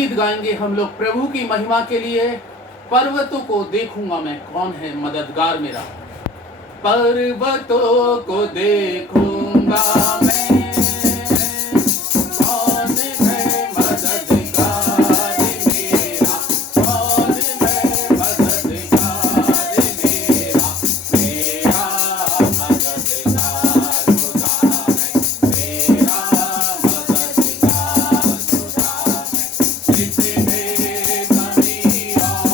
गीत गाएंगे हम लोग प्रभु की महिमा के लिए। पर्वतों को देखूंगा मैं, कौन है मददगार मेरा। पर्वतों को देखूंगा मैं, कौन है मददगार मेरा, कौन है मददगार मेरा। मेरा मददगार खुदा है, मेरा मददगार खुदा है। जिसने ज़मीन और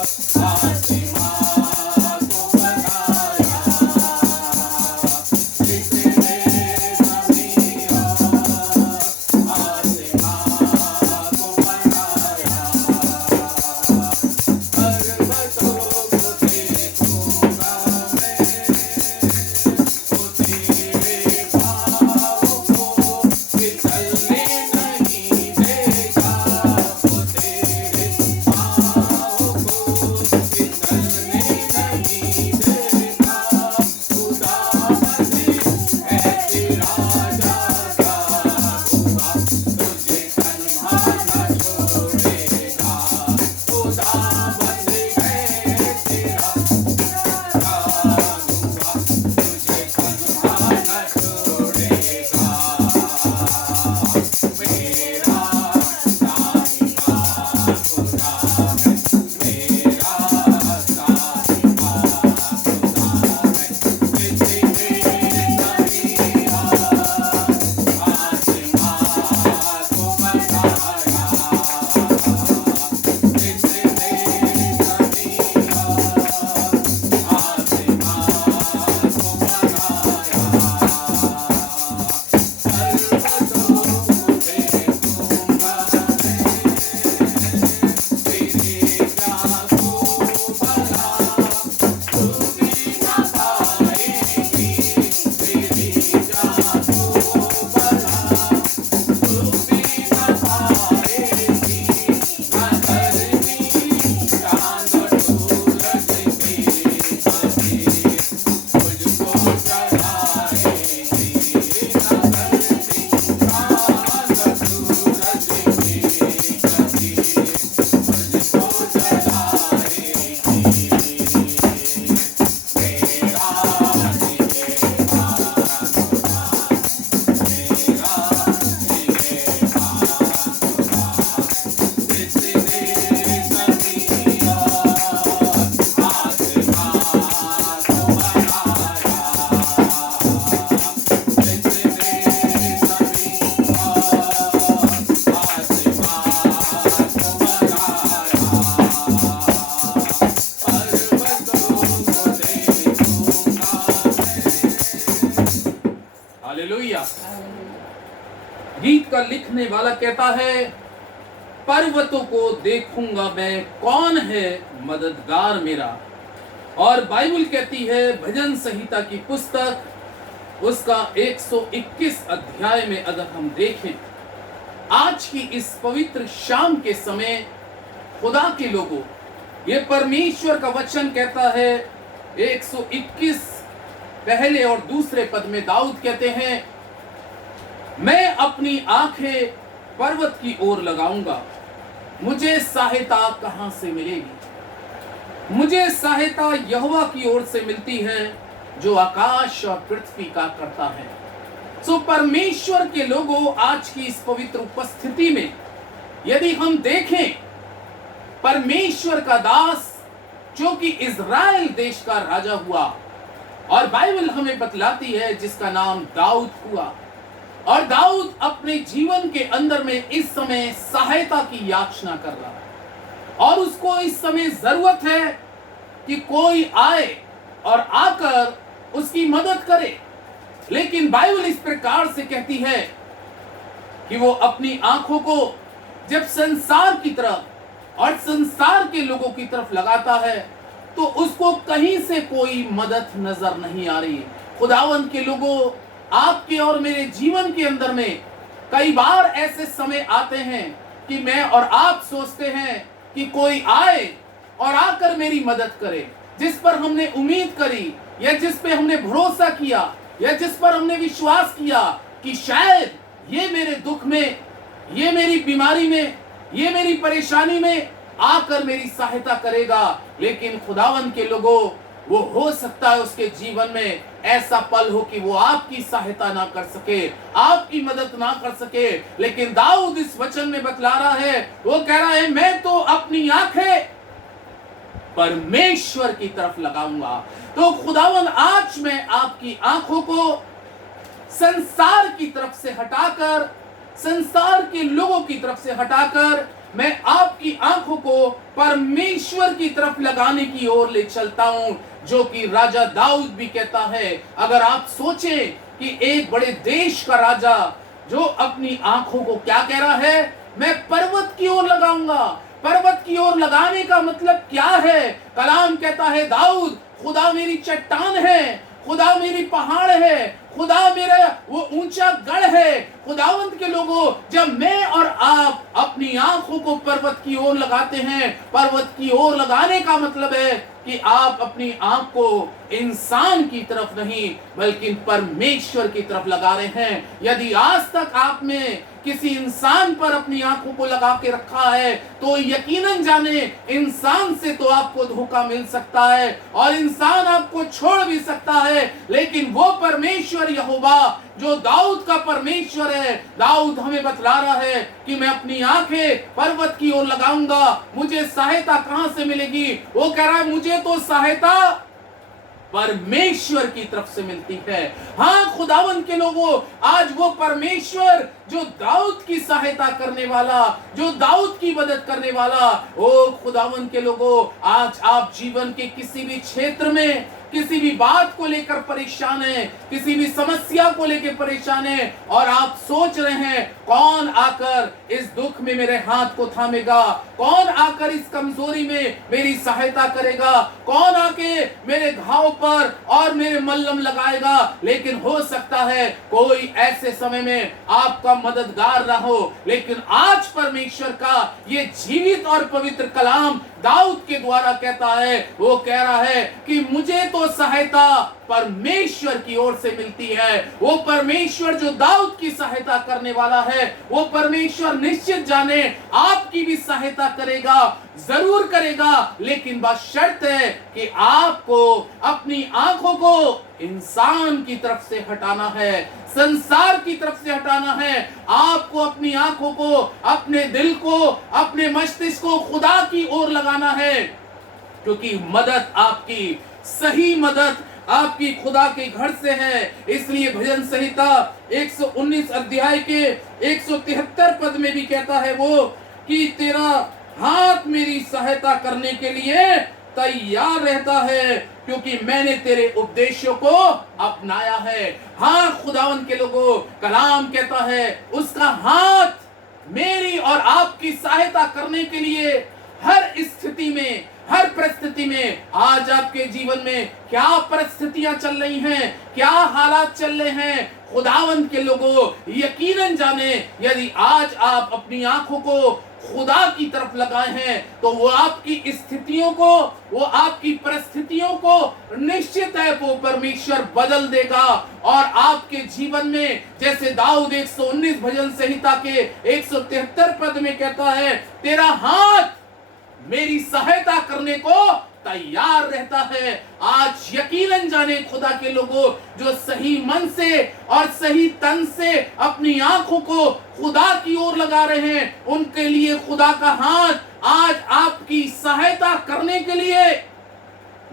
आसमान को बनाया, जिसने ज़मीन और आसमान को बनाया। पर्वतों को देखूंगा मैं, वो तेरे पाँवों को फिसलने नहीं देगा, वो तेरे पाँवों को फिसलने नहीं देगा। खुदावंद है तेरा राजा हुआ, तुझे तन्हा न छोड़ेगा। खुदावंद है तेरा राजा हुआ, तुझे तन्हा न छोड़ेगा। मेरा साहिबा खुदा है, मेरा साहिबा खुदा है। जिसने ज़मीन और आसमान को बनाया, जिसने ज़मीन और आसमान को बनाया। पर्वतों को देखूंगा मैं, तेरे प्यासों भला तू भी न पाएगी। तेरे प्यासों भला तू भी न पाएगी। न धरती चाँद और सूरज की तस्वीर तुझको चढ़ाएगी। न धरती चाँद और सूरज की तस्वीर तुझको चढ़ाएगी। मेरा जिगरा खुदा, मेरा जिगरा खुदा, जिसने ज़मीन और आसमान को बनाया, जिसने ज़मीन और आसमान को बनाया। पर्वतों को देखूंगा मैं। हालेलुया। गीत का लिखने वाला कहता है, पर्वतों को देखूंगा मैं, कौन है मददगार मेरा। और बाइबल कहती है भजन संहिता की पुस्तक उसका 121 अध्याय में अगर हम देखें, आज की इस पवित्र शाम के समय खुदा के लोगों, ये परमेश्वर का वचन कहता है 121 पहले और दूसरे पद में दाऊद कहते हैं, मैं अपनी आंखें पर्वत की ओर लगाऊंगा, मुझे सहायता कहां से मिलेगी। मुझे सहायता यहोवा की ओर से मिलती है जो आकाश और पृथ्वी का करता है। सो परमेश्वर के लोगों, आज की इस पवित्र उपस्थिति में यदि हम देखें, परमेश्वर का दास जो कि इज़राइल देश का राजा हुआ, और बाइबल हमें बतलाती है जिसका नाम दाऊद हुआ, और दाऊद अपने जीवन के अंदर में इस समय सहायता की याचना कर रहा है, और उसको इस समय जरूरत है कि कोई आए और आकर उसकी मदद करे। लेकिन बाइबल इस प्रकार से कहती है कि वो अपनी आंखों को जब संसार की तरफ और संसार के लोगों की तरफ लगाता है तो उसको कहीं से कोई मदद नजर नहीं आ रही। खुदावंद के लोगों, आपके और मेरे जीवन के अंदर में कई बार ऐसे समय आते हैं कि मैं और आप सोचते हैं कि कोई आए और आकर मेरी मदद करे, जिस पर हमने उम्मीद करी या जिस पे हमने भरोसा किया या जिस पर हमने विश्वास किया कि शायद ये मेरे दुख में, ये मेरी बीमारी में, ये मेरी परेशानी में आकर मेरी सहायता करेगा। लेकिन खुदावन के लोगों, वो हो सकता है उसके जीवन में ऐसा पल हो कि वो आपकी सहायता ना कर सके, आपकी मदद ना कर सके। लेकिन दाऊद इस वचन में बतला रहा है, वो कह रहा है मैं तो अपनी आंखें परमेश्वर की तरफ लगाऊंगा। तो खुदावन आज मैं आपकी आंखों को संसार की तरफ से हटाकर, संसार के लोगों की तरफ से हटाकर, मैं आपकी आंखों को परमेश्वर की तरफ लगाने की ओर ले चलता हूं, जो कि राजा दाऊद भी कहता है। अगर आप सोचें कि एक बड़े देश का राजा जो अपनी आंखों को क्या कह रहा है, मैं पर्वत की ओर लगाऊंगा। पर्वत की ओर लगाने का मतलब क्या है? कलाम कहता है, दाऊद, खुदा मेरी चट्टान है, खुदा मेरी पहाड़ है, खुदा मेरा वो ऊंचा गढ़ है। खुदावंत के लोगों, जब मैं और आप अपनी आंखों को पर्वत की ओर लगाते हैं, पर्वत की ओर लगाने का मतलब है कि आप अपनी आंख को इंसान की तरफ नहीं बल्कि परमेश्वर की तरफ लगा रहे हैं। यदि आज तक आपने किसी इंसान पर अपनी आंखों को लगा के रखा है, तो यकीनन जाने इंसान से तो आपको धोखा मिल सकता है और इंसान आपको छोड़ भी सकता है, लेकिन वो परमेश्वर यहोवा जो दाऊद का परमेश्वर है, दाऊद हमें बतला रहा है कि मैं अपनी आंखें पर्वत की ओर लगाऊंगा। मुझे सहायता कहां से मिलेगी? वो कह रहा है, मुझे तो सहायता परमेश्वर की तरफ से मिलती है। हाँ खुदावन के लोगों, आज वो परमेश्वर जो दाऊद की सहायता करने वाला, जो दाऊद की मदद करने वाला, ओ खुदावन के लोगों, आज आप जीवन के किसी भी क्षेत्र में किसी भी बात को लेकर परेशान है, किसी भी समस्या को लेकर परेशान है और आप सोच रहे हैं कौन आकर इस दुख में मेरे हाथ को थामेगा, कौन आकर इस कमजोरी में मेरी सहायता करेगा, कौन आके मेरे घाव पर और मेरे मल्लम लगाएगा। लेकिन हो सकता है कोई ऐसे समय में आपका मददगार ना हो, लेकिन आज परमेश्वर का ये जीवित और पवित्र कलाम दाऊद के द्वारा कहता है, वो कह रहा है कि मुझे तो सहायता परमेश्वर की ओर से मिलती है। वो परमेश्वर जो दाऊद की सहायता करने वाला है, वो परमेश्वर निश्चित जाने आपकी भी सहायता करेगा, जरूर करेगा। लेकिन बात शर्त है कि आपको अपनी आंखों को इंसान की तरफ से हटाना है, संसार की तरफ से हटाना है। आपको अपनी आंखों को, अपने दिल को, अपने मस्तिष्क को खुदा की ओर लगाना है, क्योंकि मदद आपकी, सही मदद आपकी खुदा के घर से है। इसलिए भजन संहिता 119 अध्याय के 173 पद में भी कहता है वो कि तेरा हाथ मेरी सहायता करने के लिए तैयार रहता है, क्योंकि मैंने तेरे उपदेशों को अपनाया है। हाँ खुदावन के लोगों, कलाम कहता है उसका हाथ मेरी और आपकी सहायता करने के लिए हर स्थिति में, हर परिस्थिति में। आज आपके जीवन में क्या परिस्थितियां चल रही हैं, क्या हालात चल रहे हैं, खुदावन के लोगों यकीनन जाने, यदि आज आप अपनी आंखों को खुदा की तरफ लगाए हैं तो वो आपकी स्थितियों को, वो आपकी परिस्थितियों को निश्चित है वो परमेश्वर बदल देगा। और आपके जीवन में जैसे दाऊद 119 भजन संहिता के 173 पद में कहता है, तेरा हाथ मेरी सहायता करने को तैयार रहता है। आज यकीनन जाने खुदा के लोगों, जो सही मन से और सही तन से अपनी आंखों को खुदा की ओर लगा रहे हैं, उनके लिए खुदा का हाथ आज आपकी सहायता करने के लिए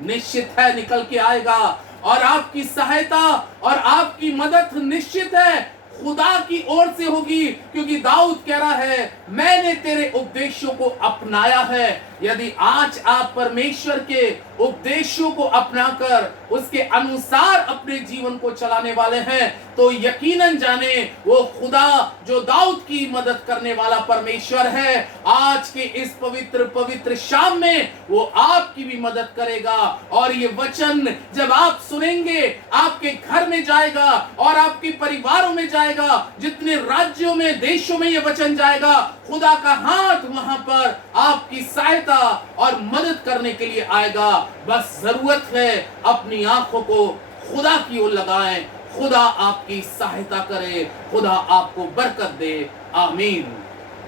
निश्चित है निकल के आएगा। और आपकी सहायता और आपकी मदद निश्चित है खुदा की ओर से होगी, क्योंकि दाऊद कह रहा है मैंने तेरे उपदेशों को अपनाया है। यदि आज आप परमेश्वर के उपदेशों को अपनाकर उसके अनुसार अपने जीवन को चलाने वाले हैं, तो यकीनन जाने वो खुदा जो दाऊद की मदद करने वाला परमेश्वर है, आज के इस पवित्र पवित्र शाम में वो आपकी भी मदद करेगा। और ये वचन जब आप सुनेंगे, आपके घर में जाएगा और आपके परिवारों में जाएगा, जितने राज्यों में, देशों में ये वचन जाएगा, खुदा का हाथ वहां पर आपकी सहायता और मदद करने के लिए आएगा। बस जरूरत है अपनी आंखों को खुदा की ओर लगाएं, खुदा आपकी सहायता करे, खुदा आपको बरकत दे। आमीन।